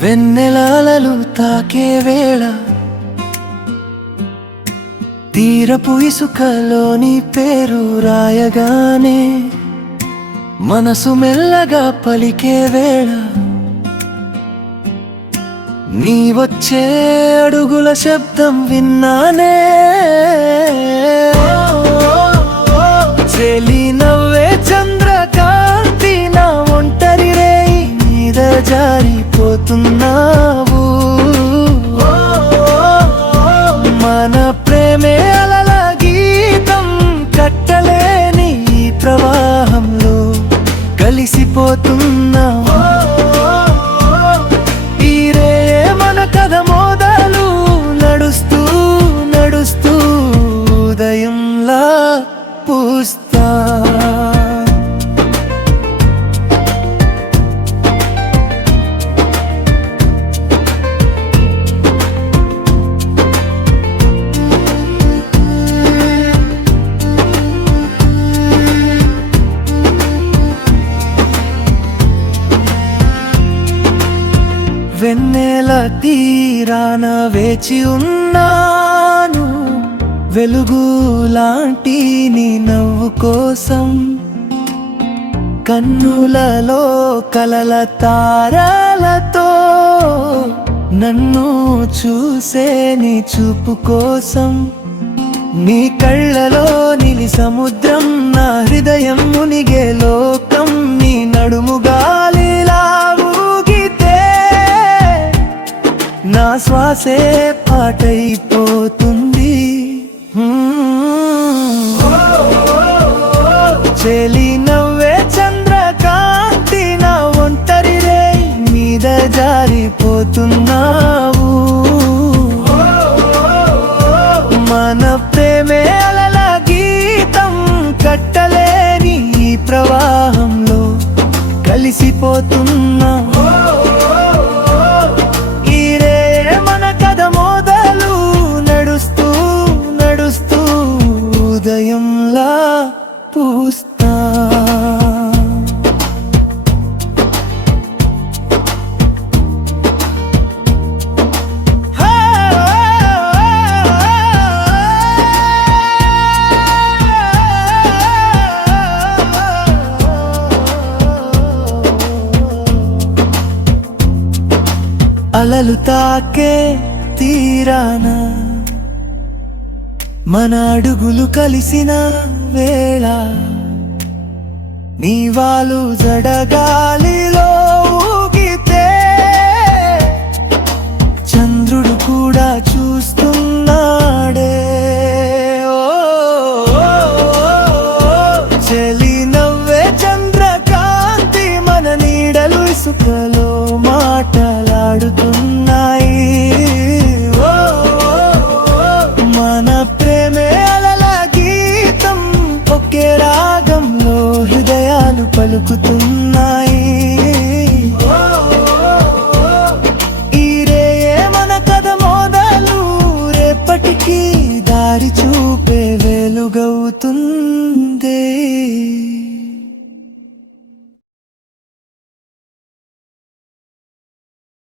వెన్నెలలు తాకే వేళ తీరపు ఇసుకలోని పేరు రాయగానే మనసు మెల్లగా పలికే వేళ నీ వచ్చే అడుగుల శబ్దం విన్నానే చెలి నవ్వే చంద్రకాంతి నా ఒంటరి రేయి మీద జారిపోతున్నావు మన ప్రేమే అలల గీతం కట్టలేని ఈ ప్రవాహంలో కలిసిపోతున్నావు ఈ రే మన కథ మొదలు నడుస్తూ నడుస్తూ ఉదయంలా పూస్తా వెన్నెల తీరాన వేచి ఉన్నాను వెలుగు లాంటి నీ నవ్వు కోసం కన్నులలో కలల తారలతో నన్ను చూసే నీ చూపు కోసం నీ కళ్ళలో నీలి సముద్రం నా హృదయం మునిగే లోకం నీ నడుము గాలిలా ఊగితే నా శ్వాసే పాటైపోతుంది చెలి నవ్వే చంద్రకాంతి నా ఒంటరి రేయి మీద జారిపోతున్నావు మన ప్రేమే అలల గీతం కట్టలేని ఈ ప్రవాహంలో కలిసిపోతున్నావు ఈ రే మన కథ మొదలు నడుస్తూ నడుస్తూ ఉదయంలా పూస్తా అలలు తాకే తీరాన మన అడుగులు కలిసిన వేళ నీ వాలు జడగాలిలో ఊగితే చంద్రుడు కూడా చూస్తున్నాడే చెలి నవ్వే చంద్రకాంతి మన నీడలు ఇసుకలో మాటలాడుతున్నాయి మన ప్రేమే అలల గీతం ఒకే రాగంలో హృదయాలు పలుకుతున్నాయి ఈ రే మన కథ మొదలు రేపటికి దారి చూపే వెలుగవుతుంది